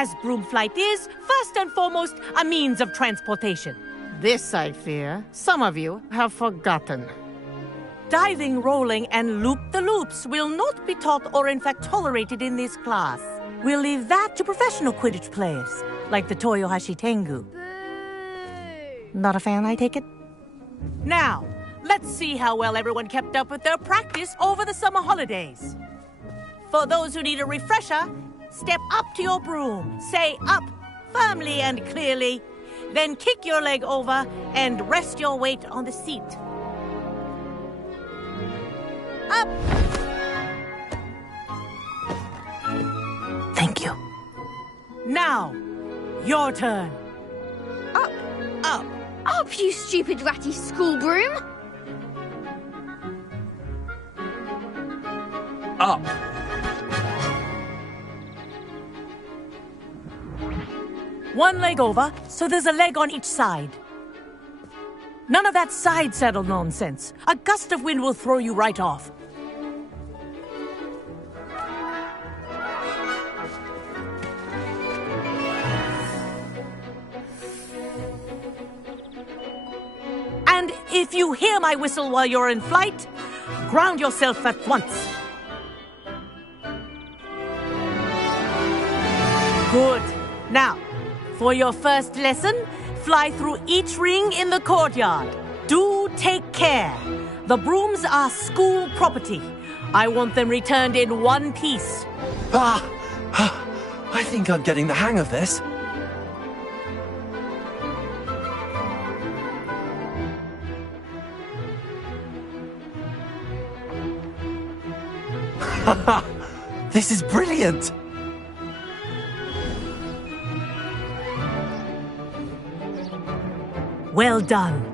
as broom flight is, first and foremost, a means of transportation. This, I fear, some of you have forgotten. Diving, rolling, and loop-the-loops will not be taught or in fact tolerated in this class. We'll leave that to professional Quidditch players, like the Toyohashi Tengu. Not a fan, I take it? Now, let's see how well everyone kept up with their practice over the summer holidays. For those who need a refresher, step up to your broom, say up firmly and clearly, then kick your leg over and rest your weight on the seat. Up! Thank you. Now, your turn. Up. Up. Up, you stupid ratty school broom! Up. One leg over, so there's a leg on each side. None of that side saddle nonsense. A gust of wind will throw you right off. And if you hear my whistle while you're in flight, ground yourself at once. Good. Now, for your first lesson, fly through each ring in the courtyard. Do take care. The brooms are school property. I want them returned in one piece. I think I'm getting the hang of this. This is brilliant! Well done.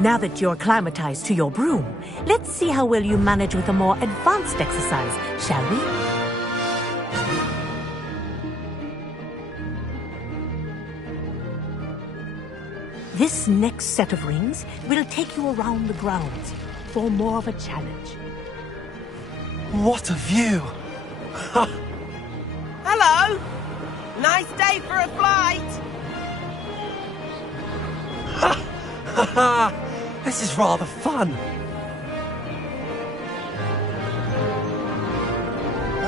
Now that you're acclimatized to your broom, let's see how well you manage with a more advanced exercise, shall we? This next set of rings will take you around the grounds for more of a challenge. What a view! Hello! Nice day for a flight! This is rather fun.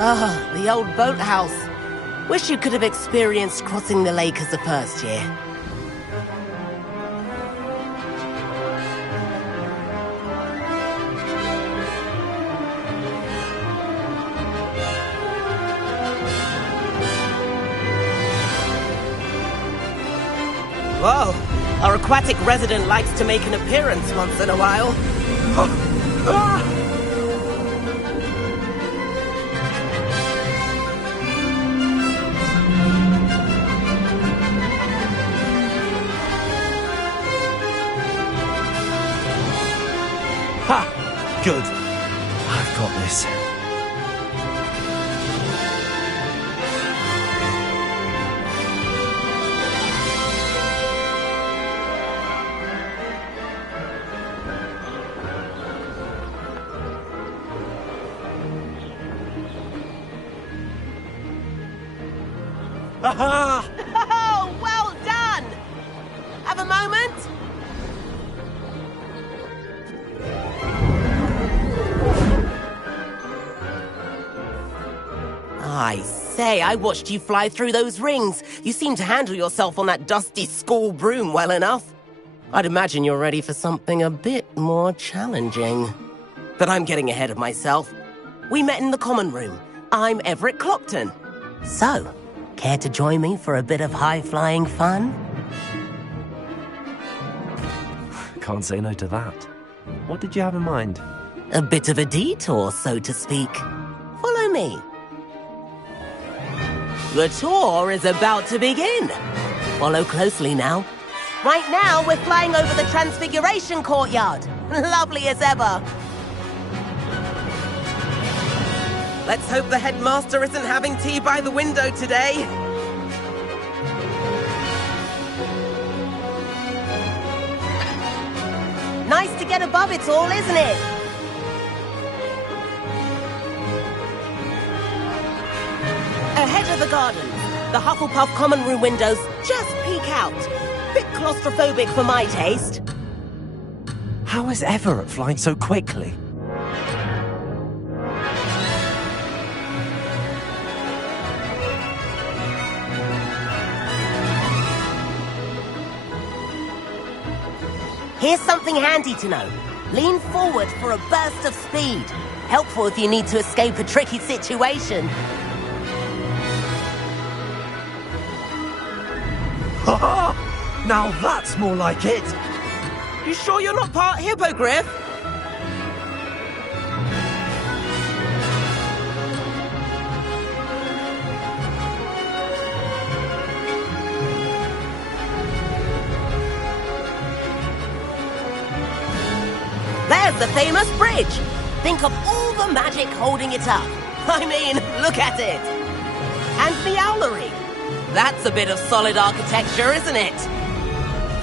Ah, the old boathouse. Wish you could have experienced crossing the lake as a first year. Whoa, our aquatic resident likes to make an appearance once in a while. Ha! Good. I've got this. Aha! Oh, well done! Have a moment? I say, I watched you fly through those rings. You seem to handle yourself on that dusty school broom well enough. I'd imagine you're ready for something a bit more challenging. But I'm getting ahead of myself. We met in the common room. I'm Everett Clopton. So, care to join me for a bit of high-flying fun? Can't say no to that. What did you have in mind? A bit of a detour, so to speak. Follow me. The tour is about to begin. Follow closely now. Right now, we're flying over the Transfiguration Courtyard. Lovely as ever. Let's hope the headmaster isn't having tea by the window today. Nice to get above it all, isn't it? Ahead of the gardens, The Hufflepuff common room windows just peek out. Bit claustrophobic for my taste. How is Everett flying so quickly? Here's something handy to know. Lean forward for a burst of speed. Helpful if you need to escape a tricky situation. Ha! Now that's more like it! You sure you're not part hippogriff? There's the famous bridge! Think of all the magic holding it up. I mean, look at it! And the owlery. That's a bit of solid architecture, isn't it?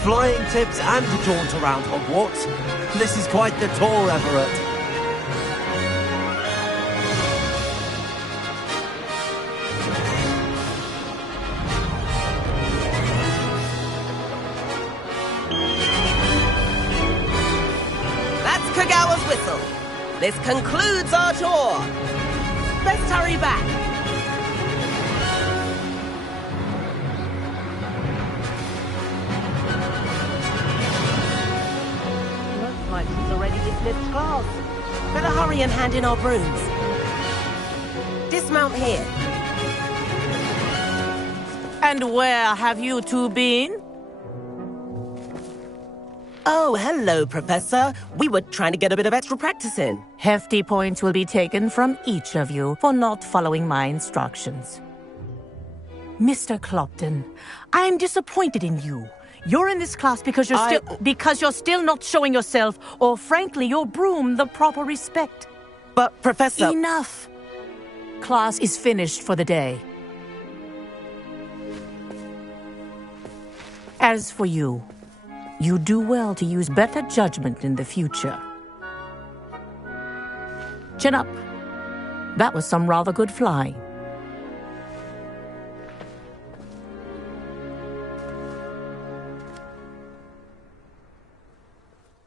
Flying tips and a jaunt around Hogwarts. This is quite the tour, Everett. That's Kagawa's whistle. This concludes our tour. Best hurry back. Looks like she's already dismissed class. Better hurry and hand in our brooms. Dismount here. And where have you two been? Oh, hello, Professor. We were trying to get a bit of extra practice in. Hefty points will be taken from each of you for not following my instructions. Mr. Clopton, I'm disappointed in you. You're in this class because you're still not showing yourself, or frankly, your broom, the proper respect. But, Professor... Enough. Class is finished for the day. As for you, you do well to use better judgment in the future. Chin up. That was some rather good flying.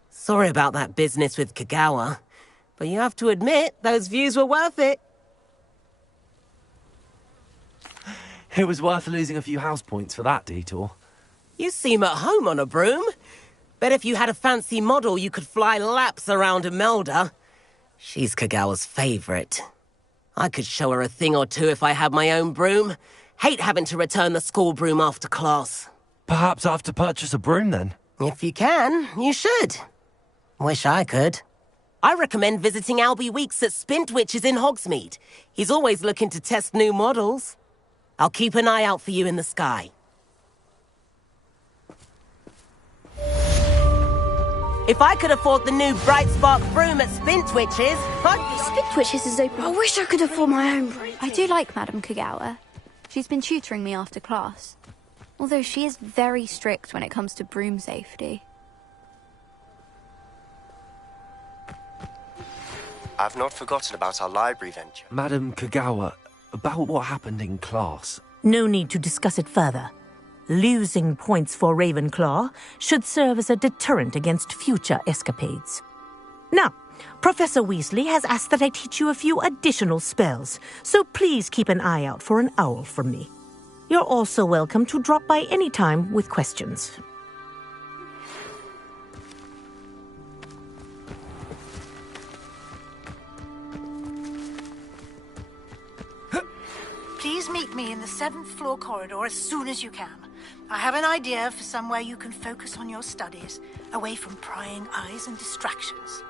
Sorry about that business with Kagawa, but you have to admit, those views were worth it. It was worth losing a few house points for that detour. You seem at home on a broom. Bet if you had a fancy model, you could fly laps around Imelda. She's Kagawa's favorite. I could show her a thing or two if I had my own broom. Hate having to return the school broom after class. Perhaps I have to purchase a broom then. If you can, you should. Wish I could. I recommend visiting Albie Weeks at Spintwitches in Hogsmeade. He's always looking to test new models. I'll keep an eye out for you in the sky. If I could afford the new Bright Spark broom at Spintwitches, Spintwitches is open. I wish I could afford my own broom. I do like Madame Kagawa. She's been tutoring me after class. Although she is very strict when it comes to broom safety. I've not forgotten about our library venture. Madam Kagawa, about what happened in class. No need to discuss it further. Losing points for Ravenclaw should serve as a deterrent against future escapades. Now, Professor Weasley has asked that I teach you a few additional spells, so please keep an eye out for an owl from me. You're also welcome to drop by any time with questions. Please meet me in the 7th floor corridor as soon as you can. I have an idea for somewhere you can focus on your studies, away from prying eyes and distractions.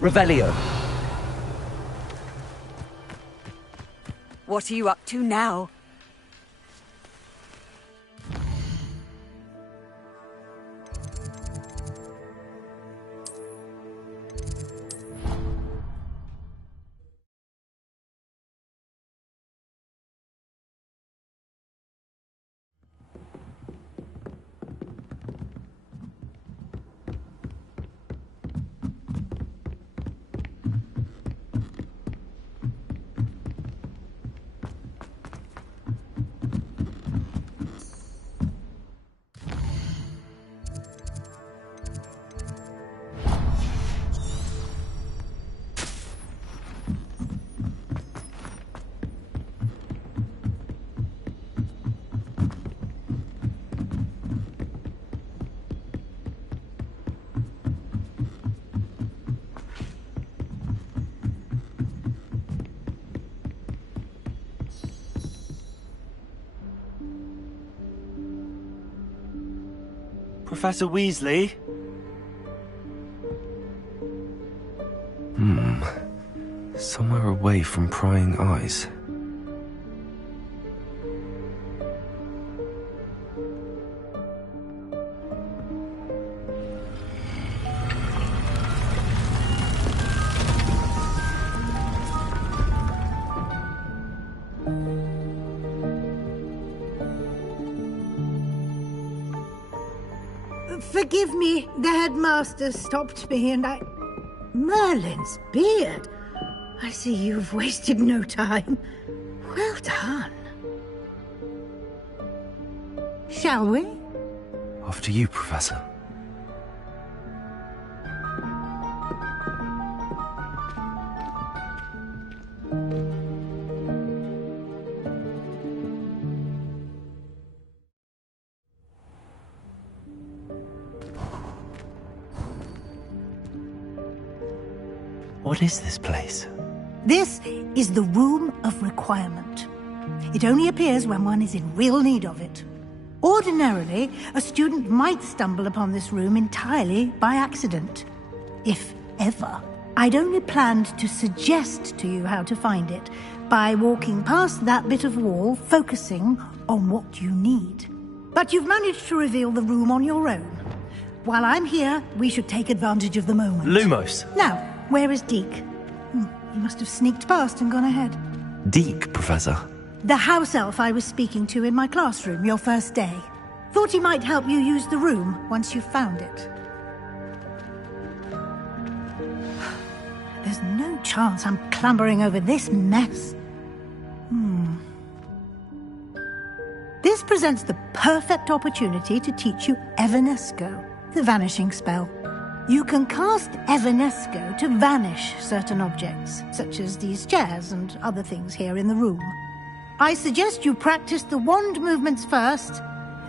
Revelio. What are you up to now? Professor Weasley? Somewhere away from prying eyes. Forgive me, the headmaster stopped me and I... Merlin's beard! I see you've wasted no time. Well done. Shall we? After you, Professor. What is this place? This is the Room of Requirement. It only appears when one is in real need of it. Ordinarily, a student might stumble upon this room entirely by accident. If ever. I'd only planned to suggest to you how to find it by walking past that bit of wall, focusing on what you need. But you've managed to reveal the room on your own. While I'm here, we should take advantage of the moment. Lumos. Now, where is Deke? He must have sneaked past and gone ahead. Deke, Professor. The house elf I was speaking to in my classroom your first day. Thought he might help you use the room once you found it. There's no chance I'm clambering over this mess. This presents the perfect opportunity to teach you Evanesco, the vanishing spell. You can cast Evanesco to vanish certain objects, such as these chairs and other things here in the room. I suggest you practice the wand movements first,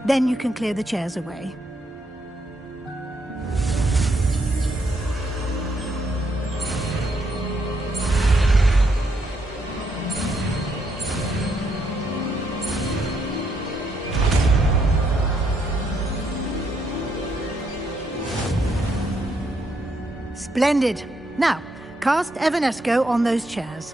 then you can clear the chairs away. Splendid. Now, cast Evanesco on those chairs.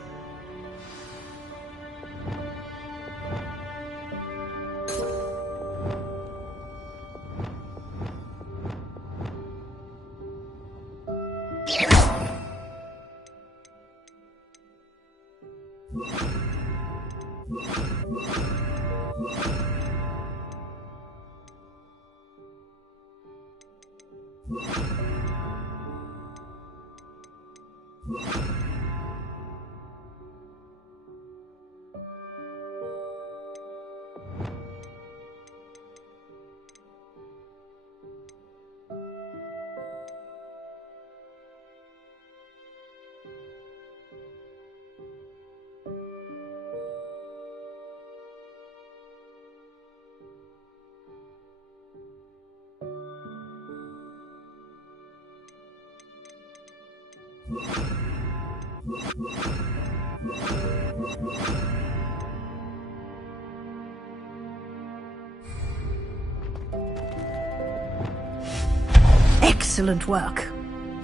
Excellent work.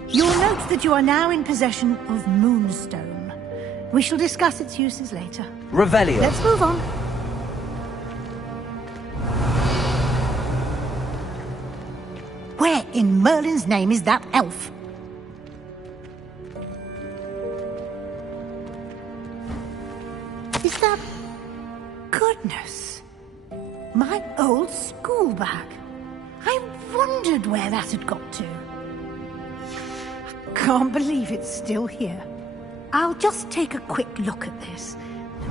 You'll Note that you are now in possession of Moonstone. We shall discuss its uses later. Revelio. Let's move on. Where in Merlin's name is that elf? Is that... Goodness. My old school bag. I wondered where that had got to. I can't believe it's still here. I'll just take a quick look at this.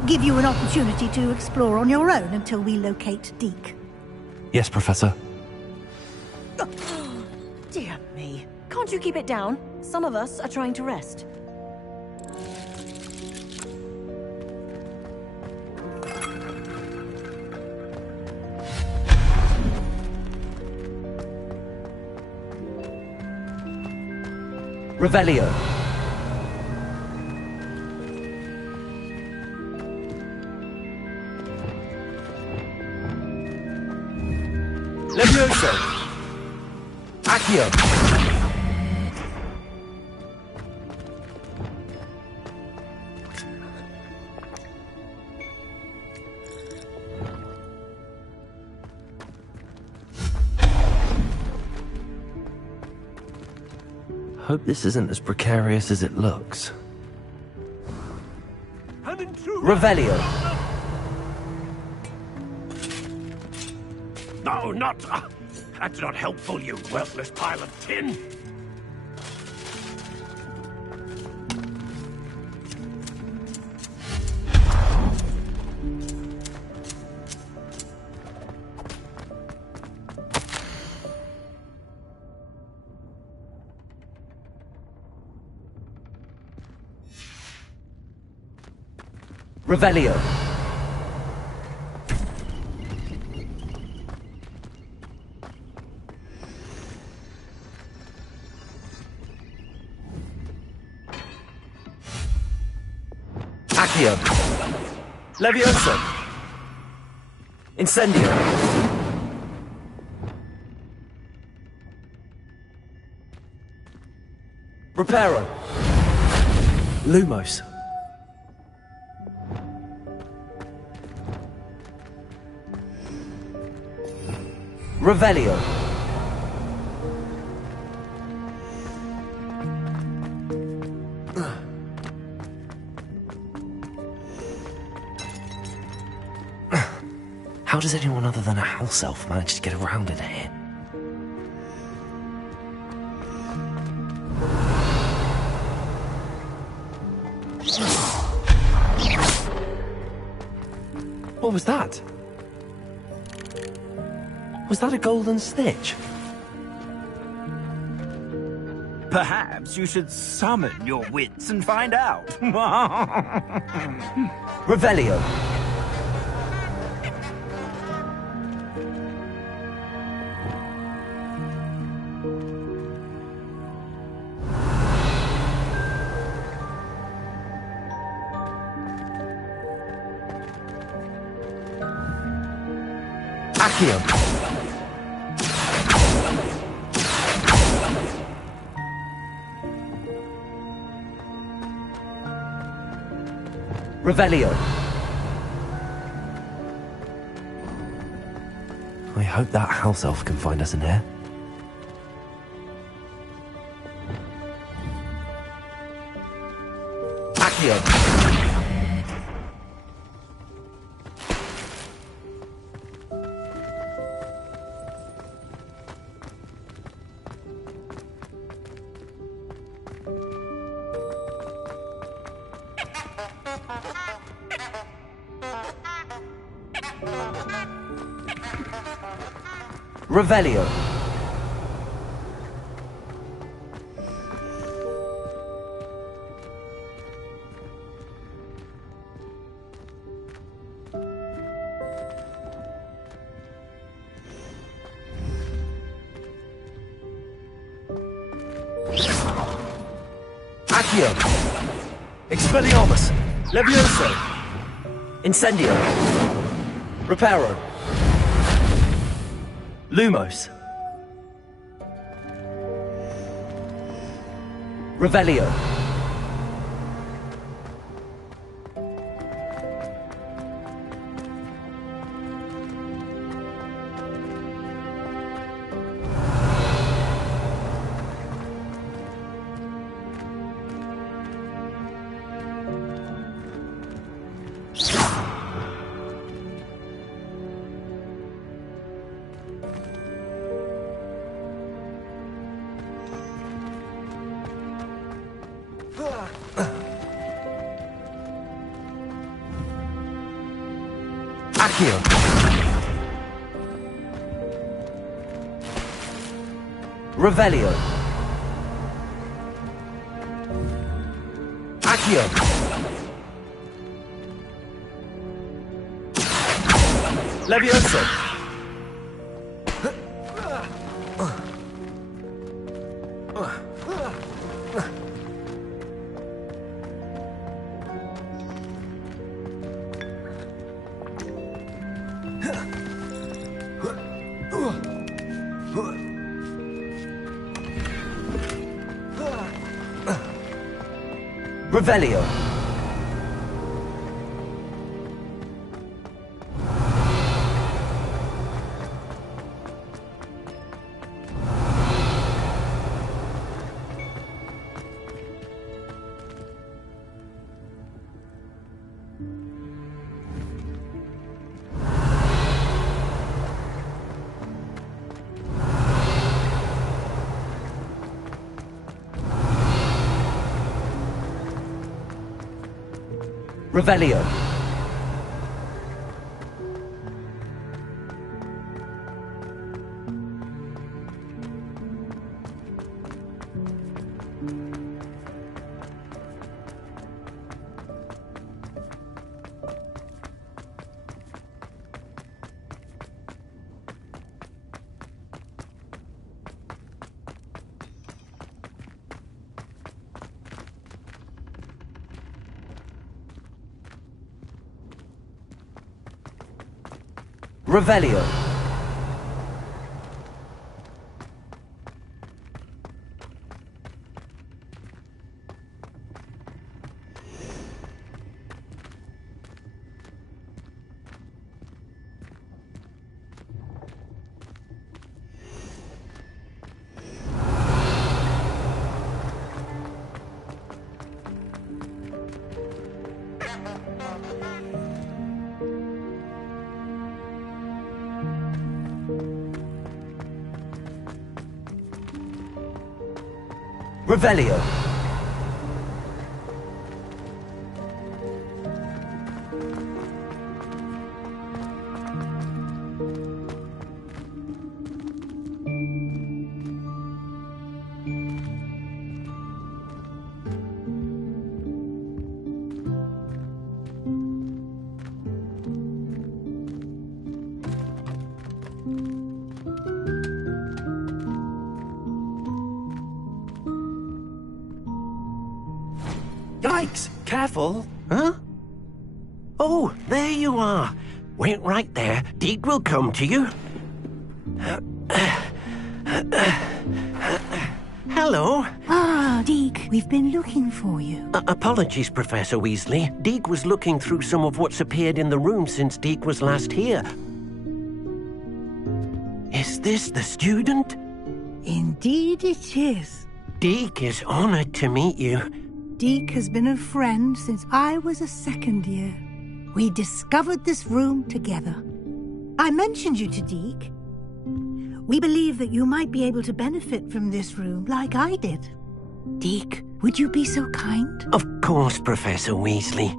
Give you an opportunity to explore on your own until we locate Deke. Yes, Professor. Dear me. Can't you keep it down? Some of us are trying to rest. Revelio. Levioso. Accio. Hope this isn't as precarious as it looks. Revelio. No, not... that's not helpful, you worthless pile of tin. Revelio. Accio. Levioso. Incendio. Reparo. Lumos. Revelio. How does anyone other than a house elf manage to get around in here? What was that? Was that a golden snitch? Perhaps you should summon your wits and find out. Revelio. Accio. Revelio. I hope that house elf can find us in here. Accio. Revelio. Accio. Expelliarmus. Levioso. Incendio. Reparo. Lumos. Revelio. Accio. Revelio. Accio. Levioso. Revelio. Revelio. Revelio. Revelio. Yikes! Careful! Huh? Oh, there you are. Wait right there. Deke will come to you. Hello. Ah, Deke, we've been looking for you. Apologies, Professor Weasley. Deke was looking through some of what's appeared in the room since Deke was last here. Is this the student? Indeed it is. Deke is honored to meet you. Deke has been a friend since I was a second year. We discovered this room together. I mentioned you to Deke. We believe that you might be able to benefit from this room like I did. Deke, would you be so kind? Of course, Professor Weasley.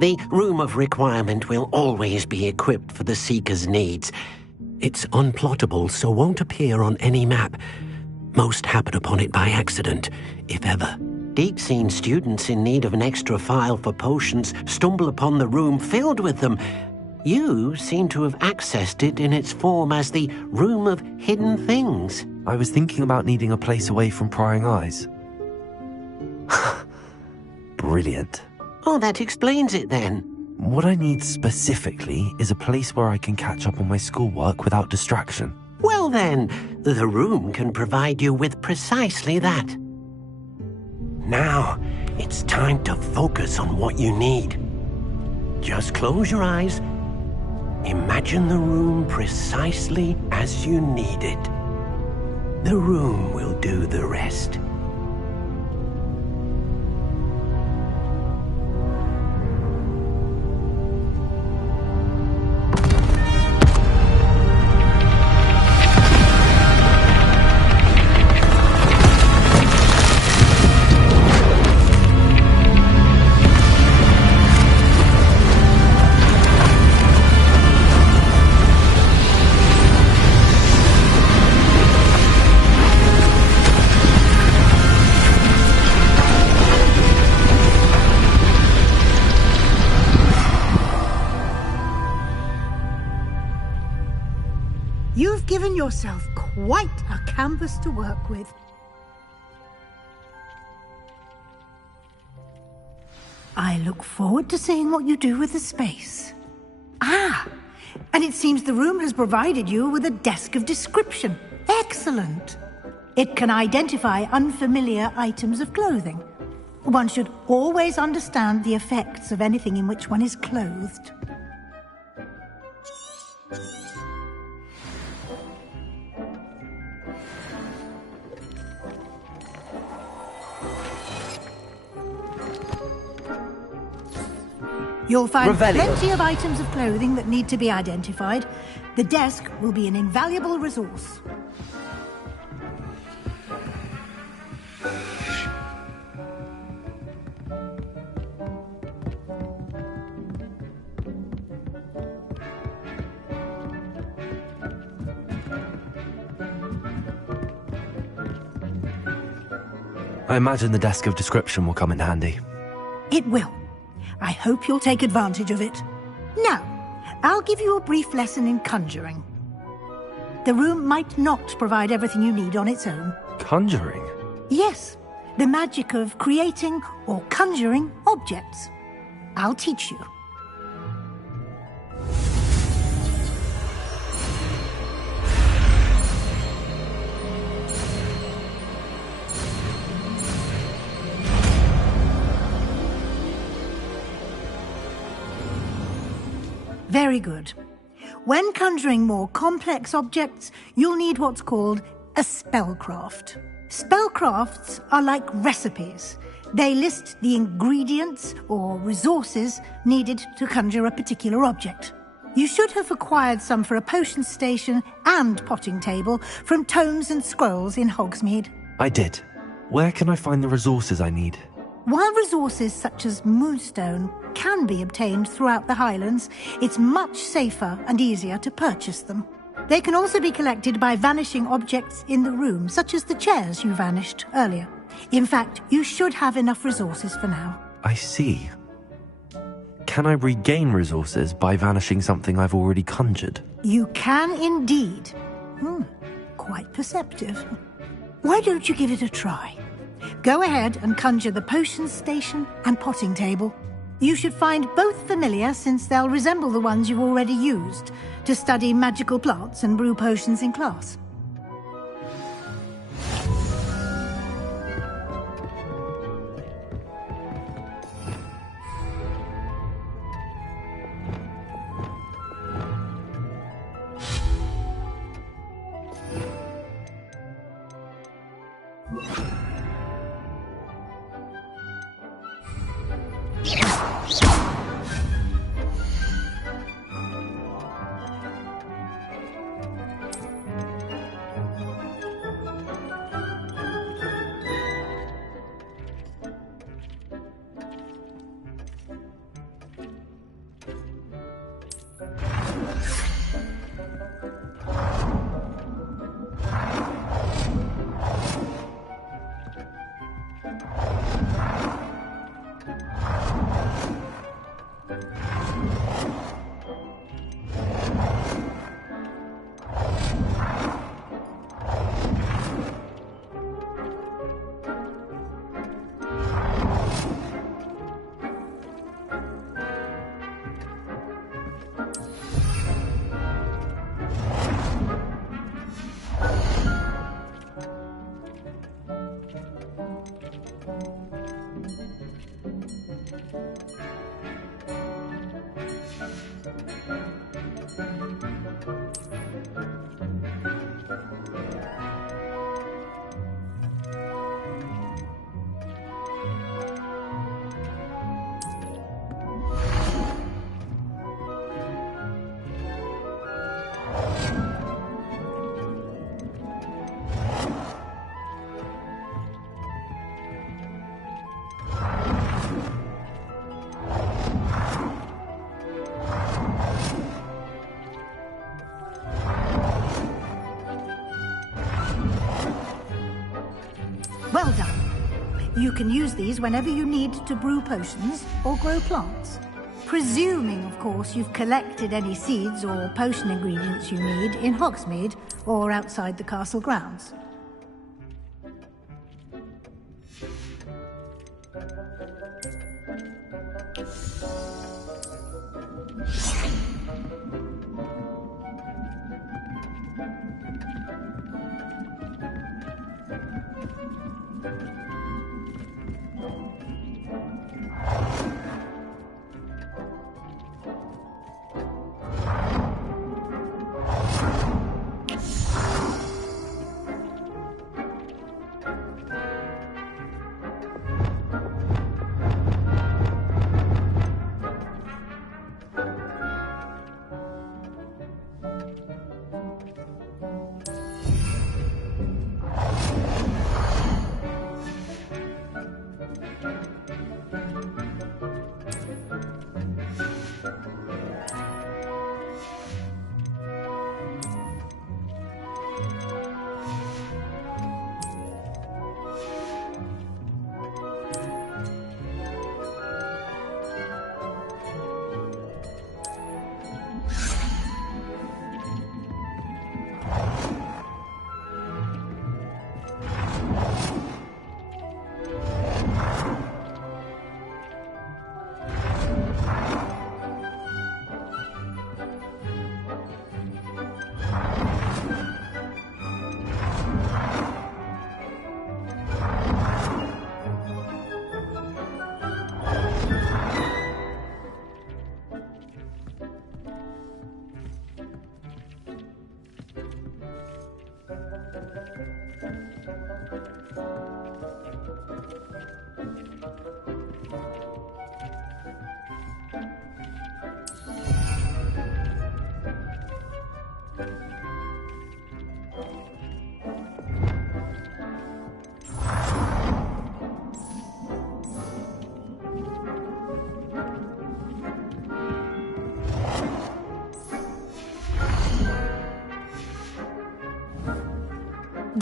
The Room of Requirement will always be equipped for the Seeker's needs. It's unplottable, so won't appear on any map. Most happen upon it by accident, if ever. Deke's seen students in need of an extra file for potions stumble upon the room filled with them. You seem to have accessed it in its form as the Room of Hidden Things. I was thinking about needing a place away from prying eyes. Brilliant. Oh, that explains it then. What I need specifically is a place where I can catch up on my schoolwork without distraction. Well then, the room can provide you with precisely that. Now, it's time to focus on what you need. Just close your eyes. Imagine the room precisely as you need it. The room will do the rest. You've given yourself quite a canvas to work with. I look forward to seeing what you do with the space. Ah, and it seems the room has provided you with a desk of description. Excellent. It can identify unfamiliar items of clothing. One should always understand the effects of anything in which one is clothed. You'll find plenty of items of clothing that need to be identified. The desk will be an invaluable resource. I imagine the desk of description will come in handy. It will. I hope you'll take advantage of it. Now, I'll give you a brief lesson in conjuring. The room might not provide everything you need on its own. Conjuring? Yes, the magic of creating or conjuring objects. I'll teach you. Very good. When conjuring more complex objects, you'll need what's called a spellcraft. Spellcrafts are like recipes. They list the ingredients or resources needed to conjure a particular object. You should have acquired some for a potion station and potting table from tomes and scrolls in Hogsmeade. I did. Where can I find the resources I need? While resources such as moonstone can be obtained throughout the Highlands, it's much safer and easier to purchase them. They can also be collected by vanishing objects in the room, such as the chairs you vanished earlier. In fact, you should have enough resources for now. I see. Can I regain resources by vanishing something I've already conjured? You can indeed. Quite perceptive. Why don't you give it a try? Go ahead and conjure the potion station and potting table. You should find both familiar, since they'll resemble the ones you've already used to study magical plants and brew potions in class. Well done. You can use these whenever you need to brew potions or grow plants. Presuming, of course, you've collected any seeds or potion ingredients you need in Hogsmeade or outside the castle grounds.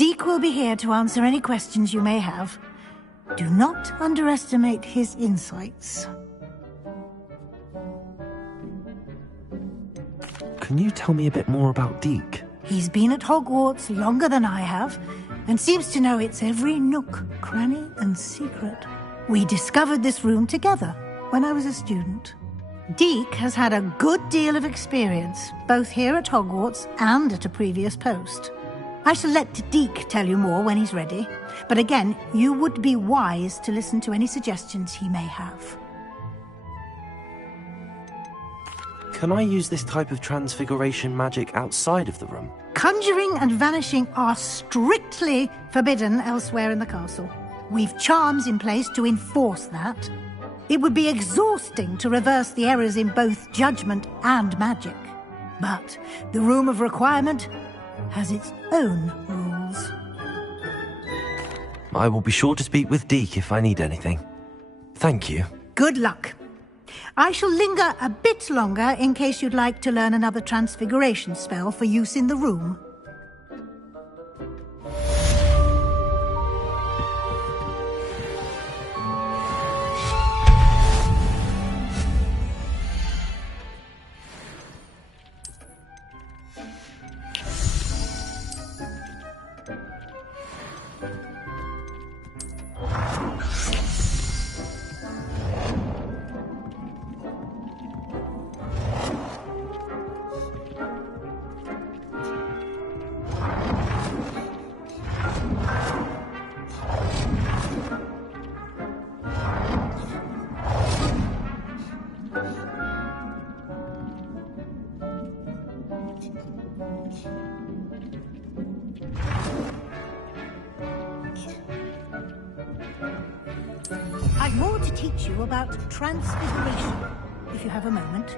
Deek will be here to answer any questions you may have. Do not underestimate his insights. Can you tell me a bit more about Deek? He's been at Hogwarts longer than I have, and seems to know its every nook, cranny, and secret. We discovered this room together when I was a student. Deek has had a good deal of experience, both here at Hogwarts and at a previous post. I shall let Deek tell you more when he's ready, but again, you would be wise to listen to any suggestions he may have. Can I use this type of transfiguration magic outside of the room? Conjuring and vanishing are strictly forbidden elsewhere in the castle. We've charms in place to enforce that. It would be exhausting to reverse the errors in both judgment and magic. But the Room of Requirement has its own rules. I will be sure to speak with Deek if I need anything. Thank you. Good luck. I shall linger a bit longer in case you'd like to learn another transfiguration spell for use in the room. I've more to teach you about transfiguration, if you have a moment.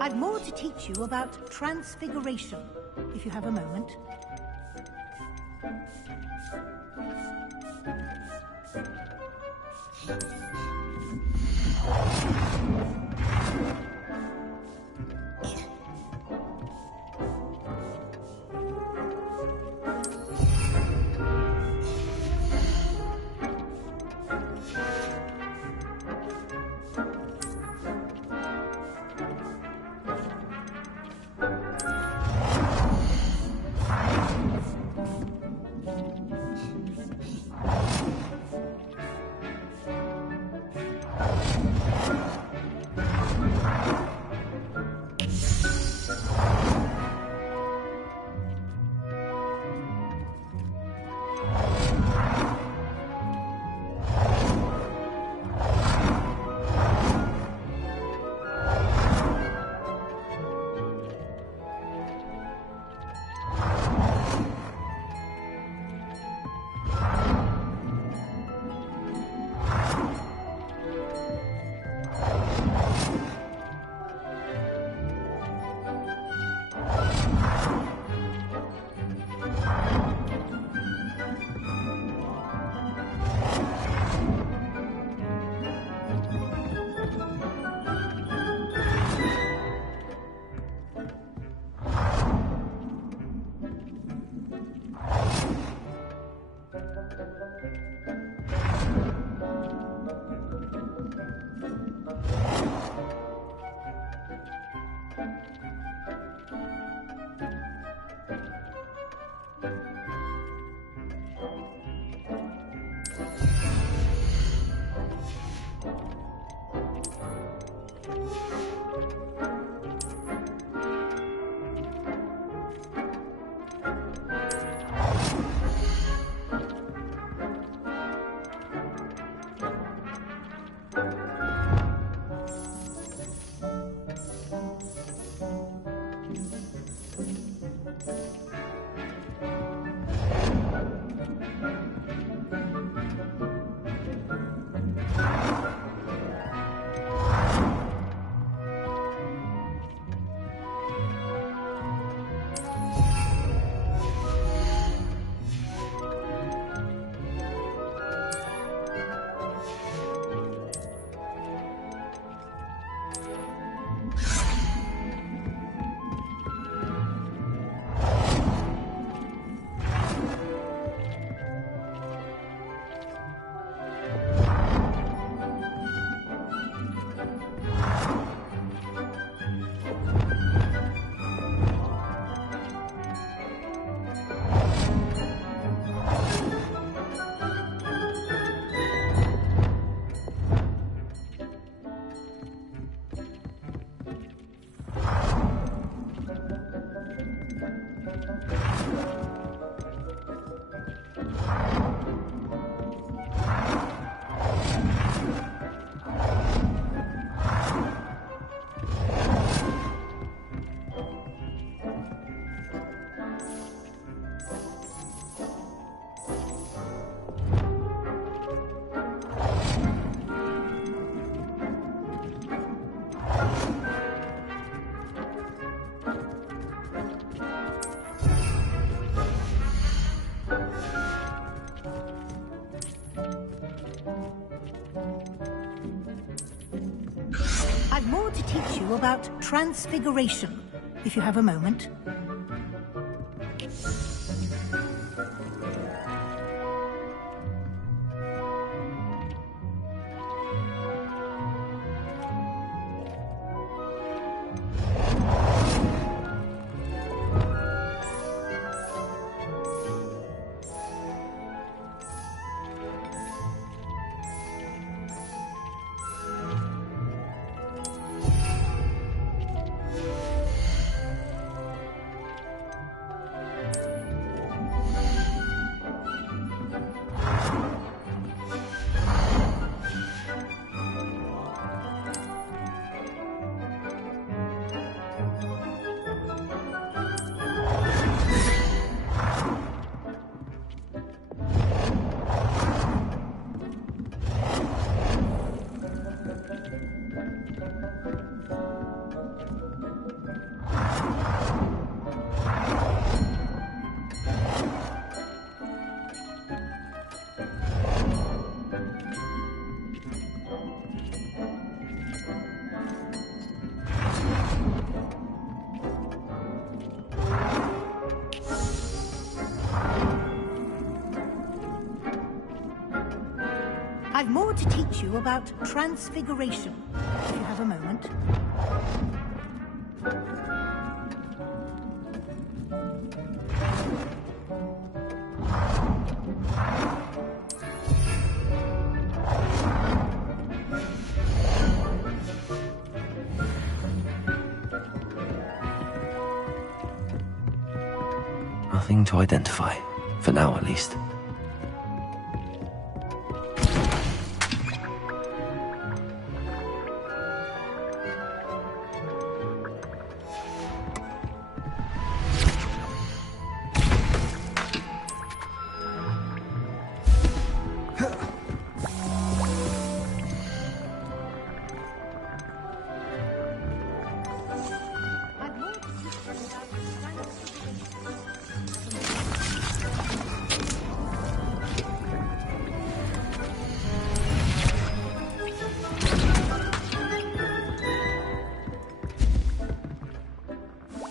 I've more to teach you about transfiguration, if you have a moment. I've more to teach you about transfiguration, if you have a moment. I've more to teach you about transfiguration, if you have a moment. Nothing to identify, for now at least.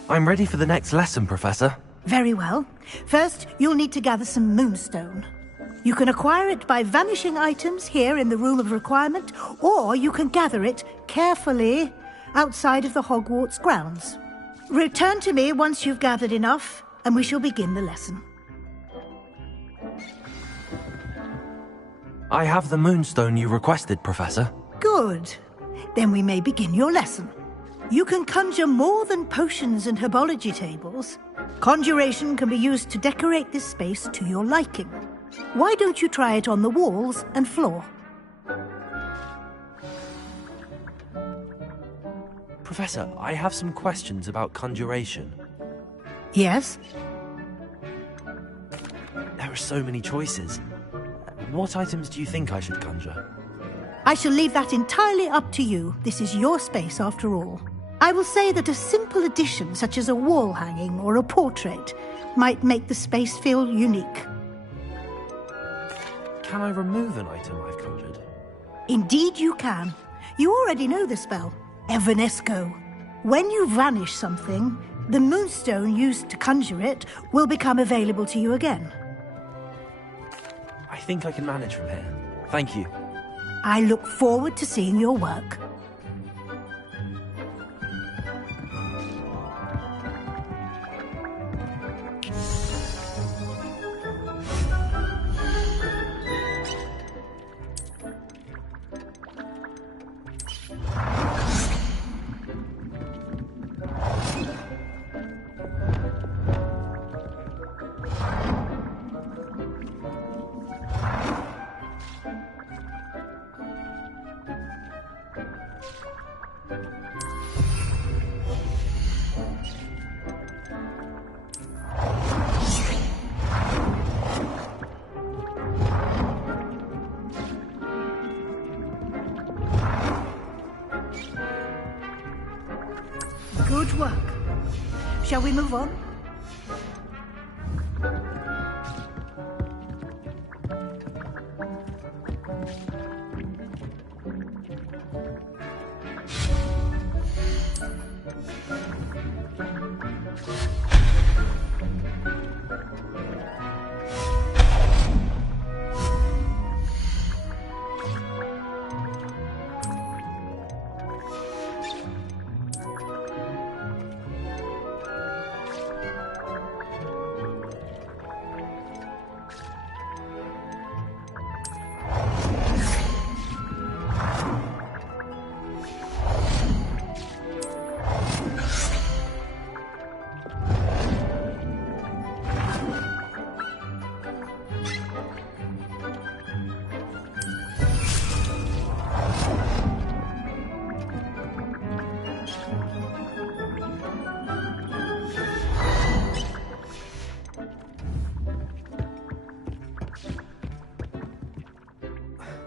I'm ready for the next lesson, Professor. Very well. First, you'll need to gather some moonstone. You can acquire it by vanishing items here in the Room of Requirement, or you can gather it carefully outside of the Hogwarts grounds. Return to me once you've gathered enough, and we shall begin the lesson. I have the moonstone you requested, Professor. Good. Then we may begin your lesson. You can conjure more than potions and herbology tables. Conjuration can be used to decorate this space to your liking. Why don't you try it on the walls and floor? Professor, I have some questions about conjuration. Yes? There are so many choices. What items do you think I should conjure? I shall leave that entirely up to you. This is your space after all. I will say that a simple addition, such as a wall hanging or a portrait, might make the space feel unique. Can I remove an item I've conjured? Indeed you can. You already know the spell, Evanesco. When you vanish something, the moonstone used to conjure it will become available to you again. I think I can manage from here. Thank you. I look forward to seeing your work. Good work. Shall we move on?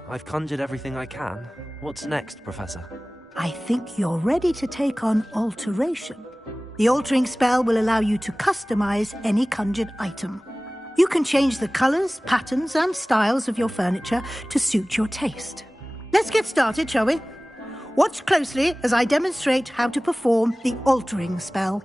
I've conjured everything I can. What's next, Professor? I think you're ready to take on alteration. The altering spell will allow you to customize any conjured item. You can change the colors, patterns, and styles of your furniture to suit your taste. Let's get started, shall we? Watch closely as I demonstrate how to perform the altering spell.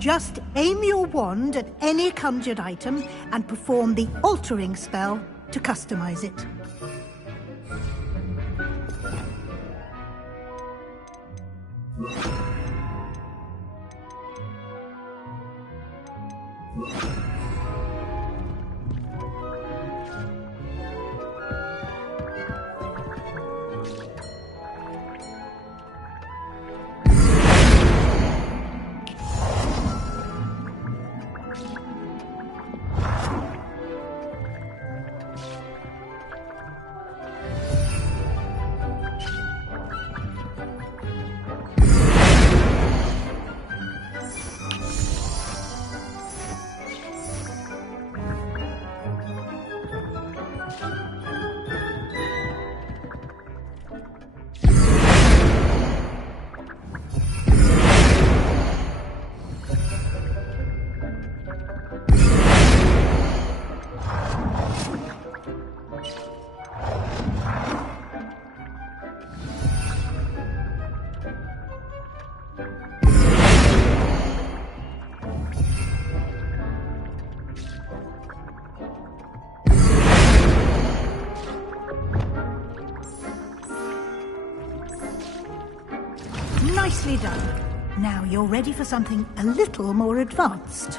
Just aim your wand at any conjured item and perform the altering spell to customize it. Nicely done. Now you're ready for something a little more advanced.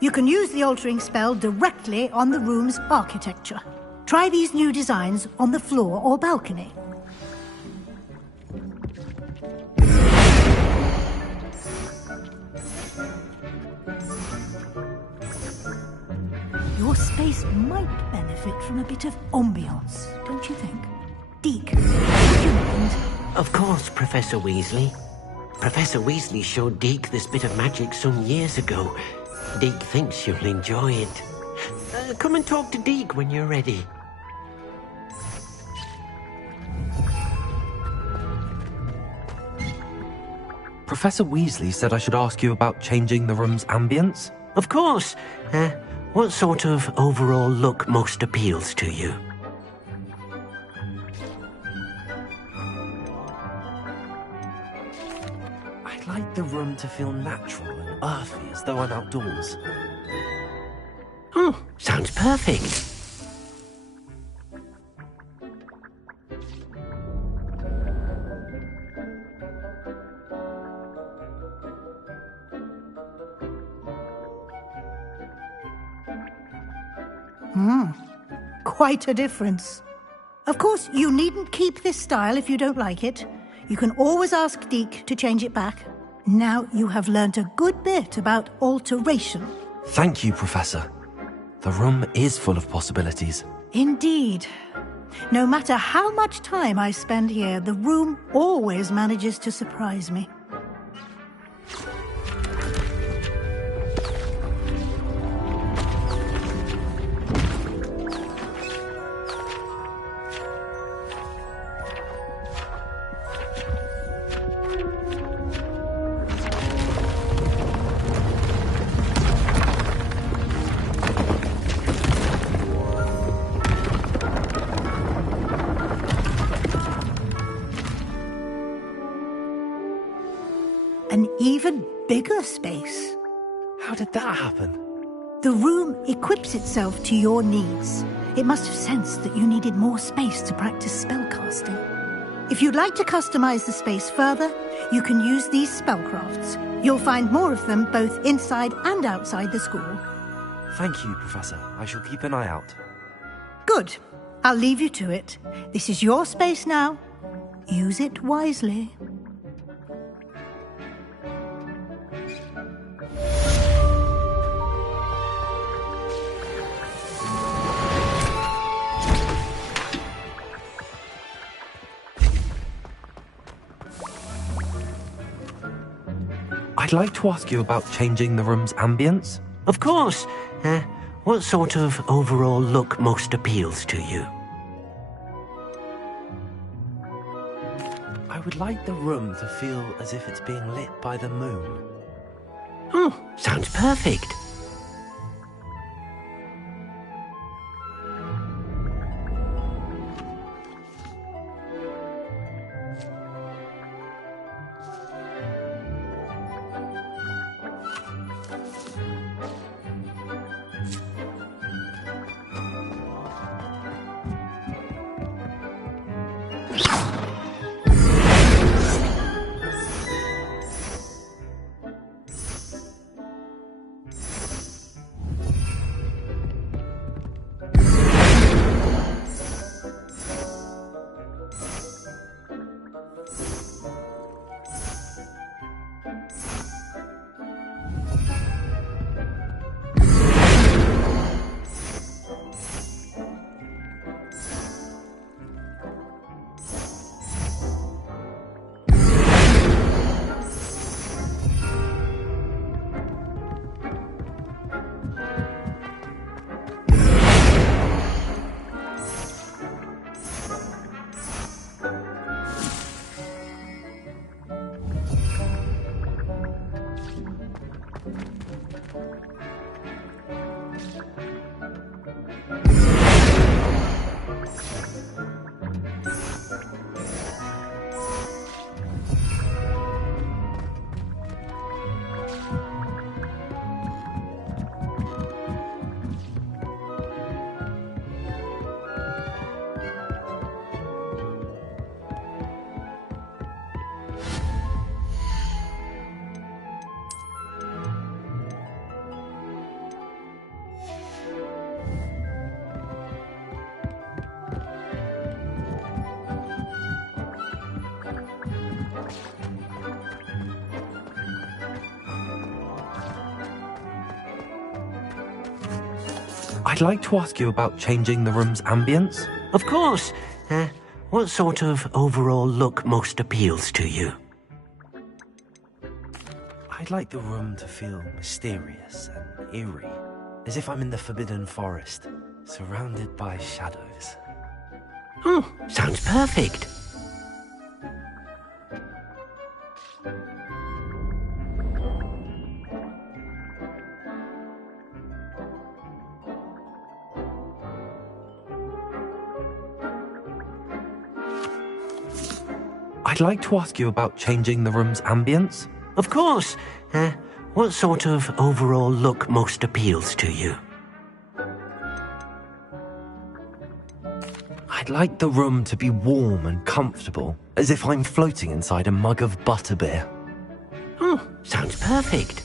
You can use the altering spell directly on the room's architecture. Try these new designs on the floor or balcony. Your space might benefit from a bit of ambiance, don't you think? Deke, would you mind? Of course, Professor Weasley. Professor Weasley showed Deke this bit of magic some years ago. Deke thinks you'll enjoy it. Come and talk to Deke when you're ready. Professor Weasley said I should ask you about changing the room's ambience? Of course. What sort of overall look most appeals to you? I'd like the room to feel natural and earthy, as though I'm outdoors. Oh, sounds perfect. Quite a difference. Of course, you needn't keep this style if you don't like it. You can always ask Deke to change it back. Now you have learnt a good bit about alteration. Thank you, Professor. The room is full of possibilities. Indeed. No matter how much time I spend here, the room always manages to surprise me. An even bigger space. How did that happen? The room equips itself to your needs. It must have sensed that you needed more space to practice spellcasting. If you'd like to customize the space further, you can use these spellcrafts. You'll find more of them both inside and outside the school. Thank you, Professor. I shall keep an eye out. Good. I'll leave you to it. This is your space now. Use it wisely. I'd like to ask you about changing the room's ambience. Of course. What sort of overall look most appeals to you? I would like the room to feel as if it's being lit by the moon. Oh, sounds perfect. I'd like to ask you about changing the room's ambience. Of course. What sort of overall look most appeals to you? I'd like the room to feel mysterious and eerie, as if I'm in the Forbidden Forest, surrounded by shadows. Oh, sounds perfect. I'd like to ask you about changing the room's ambience. Of course. What sort of overall look most appeals to you? I'd like the room to be warm and comfortable, as if I'm floating inside a mug of butterbeer. Oh, sounds perfect.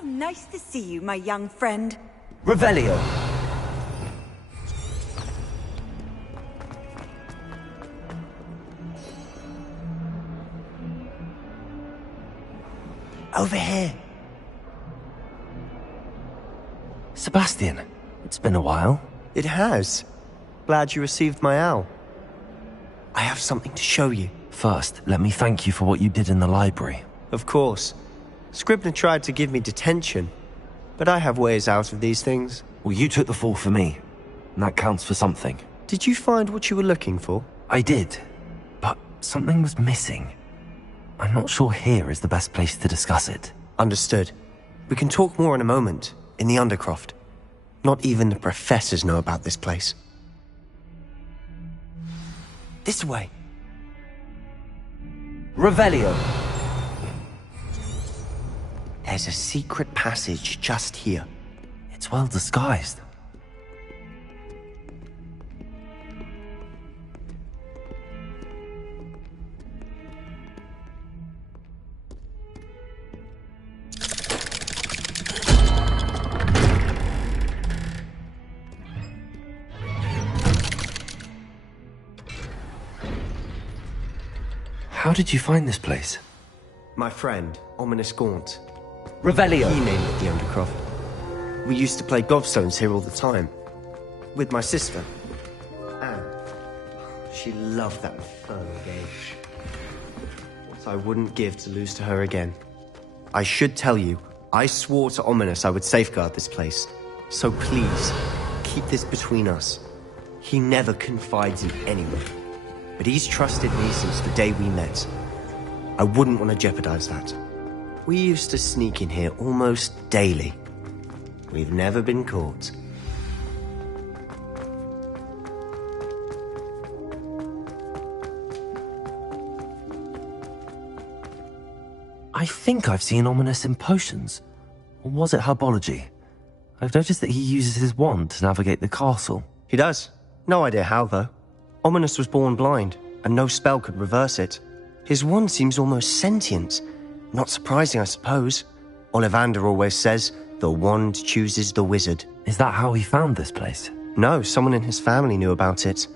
How nice to see you, my young friend. Revelio. Over here. Sebastian, it's been a while. It has. Glad you received my owl. I have something to show you. First, let me thank you for what you did in the library. Of course. Scribner tried to give me detention, but I have ways out of these things. Well, you took the fall for me, and that counts for something. Did you find what you were looking for? I did, but something was missing. I'm not sure here is the best place to discuss it. Understood. We can talk more in a moment, in the Undercroft. Not even the professors know about this place. This way. Revelio. There's a secret passage just here. It's well disguised. How did you find this place? My friend, Ominous Gaunt. Revelio. He named it the Undercroft. We used to play gobstones here all the time. With my sister, Anne. She loved that infernal game. What I wouldn't give to lose to her again. I should tell you, I swore to Ominous I would safeguard this place. So please, keep this between us. He never confides in anyone. But he's trusted me since the day we met. I wouldn't want to jeopardize that. We used to sneak in here almost daily. We've never been caught. I think I've seen Ominous in potions. Or was it herbology? I've noticed that he uses his wand to navigate the castle. He does. No idea how, though. Ominous was born blind, and no spell could reverse it. His wand seems almost sentient. Not surprising, I suppose. Ollivander always says, the wand chooses the wizard. Is that how he found this place? No, someone in his family knew about it.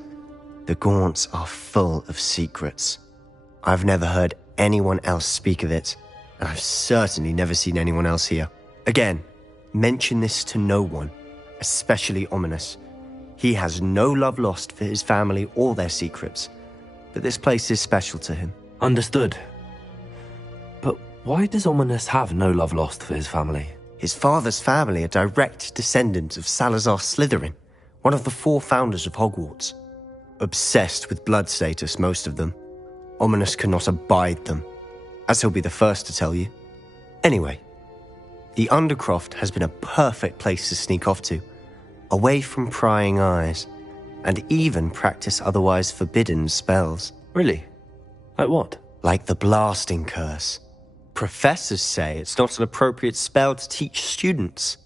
The Gaunts are full of secrets. I've never heard anyone else speak of it, and I've certainly never seen anyone else here. Again, mention this to no one, especially Ominous. He has no love lost for his family or their secrets, but this place is special to him. Understood. But why does Ominous have no love lost for his family? His father's family are direct descendants of Salazar Slytherin, one of the 4 founders of Hogwarts. Obsessed with blood status, most of them. Ominous cannot abide them, as he'll be the first to tell you. Anyway, the Undercroft has been a perfect place to sneak off to, away from prying eyes, and even practice otherwise forbidden spells. Really? Like what? Like the blasting curse. Professors say it's not an appropriate spell to teach students.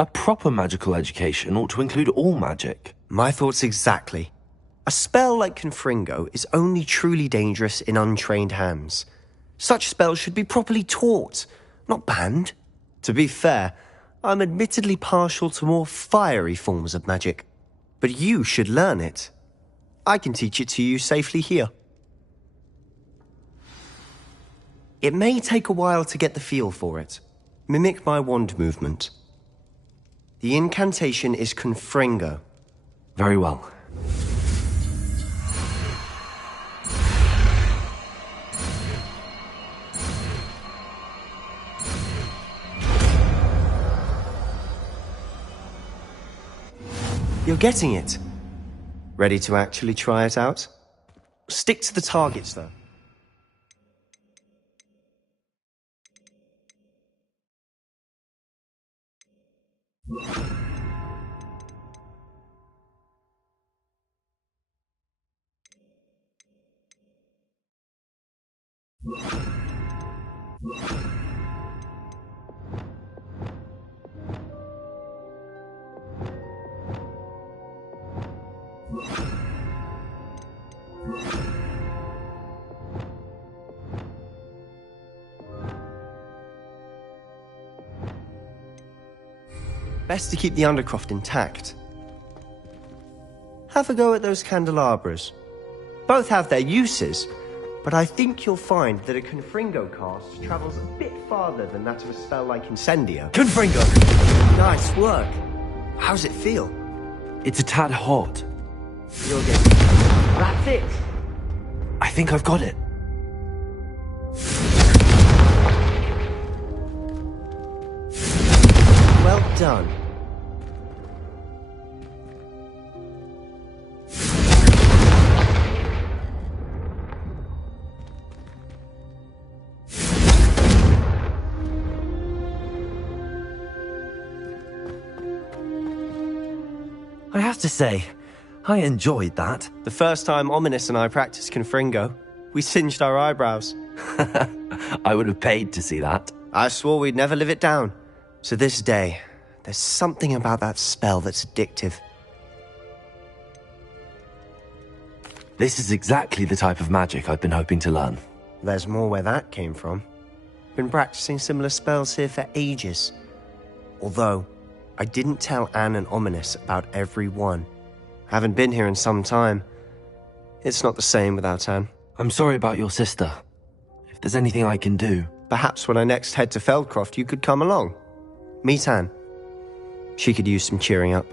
A proper magical education ought to include all magic. My thoughts exactly. A spell like Confringo is only truly dangerous in untrained hands. Such spells should be properly taught, not banned. To be fair, I'm admittedly partial to more fiery forms of magic. But you should learn it. I can teach it to you safely here. It may take a while to get the feel for it. Mimic my wand movement. The incantation is Confringo. Very well. You're getting it. Ready to actually try it out? Stick to the targets, though. Best to keep the Undercroft intact. Have a go at those candelabras. Both have their uses, but I think you'll find that a Confringo cast travels a bit farther than that of a spell like Incendio. Confringo! Nice work. How's it feel? It's a tad hot. You'll get... That's it! I think I've got it. Well done. I have to say, I enjoyed that. The first time Ominous and I practiced Confringo, we singed our eyebrows. I would have paid to see that. I swore we'd never live it down. To this day, there's something about that spell that's addictive. This is exactly the type of magic I've been hoping to learn. There's more where that came from. Been practicing similar spells here for ages. Although, I didn't tell Anne and Ominous about every one. Haven't been here in some time. It's not the same without Anne. I'm sorry about your sister. If there's anything I can do... Perhaps when I next head to Feldcroft, you could come along. Meet Anne. She could use some cheering up.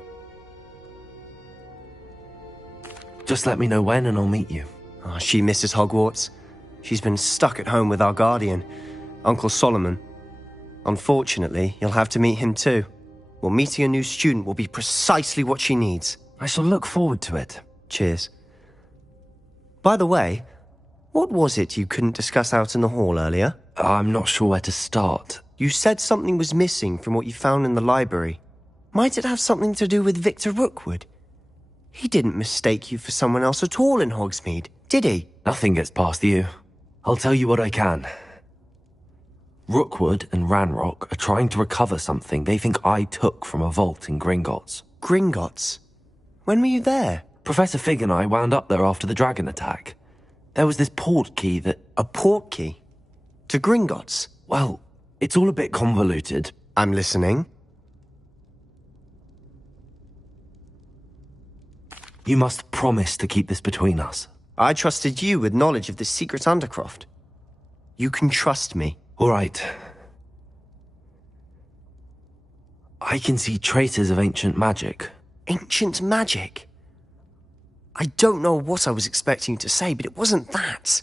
Just let me know when and I'll meet you. Oh, she misses Hogwarts. She's been stuck at home with our guardian, Uncle Solomon. Unfortunately, you'll have to meet him too. Well, meeting a new student will be precisely what she needs. I shall look forward to it. Cheers. By the way, what was it you couldn't discuss out in the hall earlier? I'm not sure where to start. You said something was missing from what you found in the library. Might it have something to do with Victor Rookwood? He didn't mistake you for someone else at all in Hogsmeade, did he? Nothing gets past you. I'll tell you what I can. Rookwood and Ranrock are trying to recover something they think I took from a vault in Gringotts. Gringotts? When were you there? Professor Fig and I wound up there after the dragon attack. There was this port key that... A port key? To Gringotts? Well, it's all a bit convoluted. I'm listening. You must promise to keep this between us. I trusted you with knowledge of the secret Undercroft. You can trust me. All right. I can see traces of ancient magic. Ancient magic? I don't know what I was expecting you to say, but it wasn't that.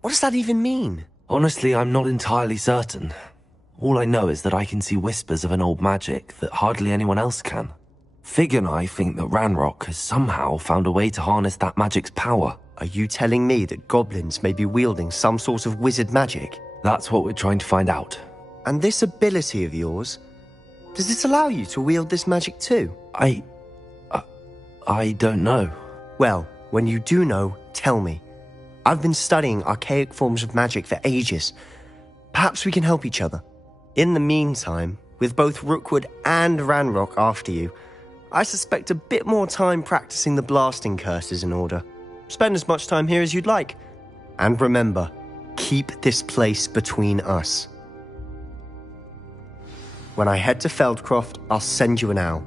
What does that even mean? Honestly, I'm not entirely certain. All I know is that I can see whispers of an old magic that hardly anyone else can. Fig and I think that Ranrock has somehow found a way to harness that magic's power. Are you telling me that goblins may be wielding some sort of wizard magic? That's what we're trying to find out. And this ability of yours, does it allow you to wield this magic too? I don't know. Well, when you do know, tell me. I've been studying archaic forms of magic for ages. Perhaps we can help each other. In the meantime, with both Rookwood and Ranrock after you, I suspect a bit more time practicing the blasting curse is in order. Spend as much time here as you'd like. And remember, keep this place between us. When I head to Feldcroft, I'll send you an owl.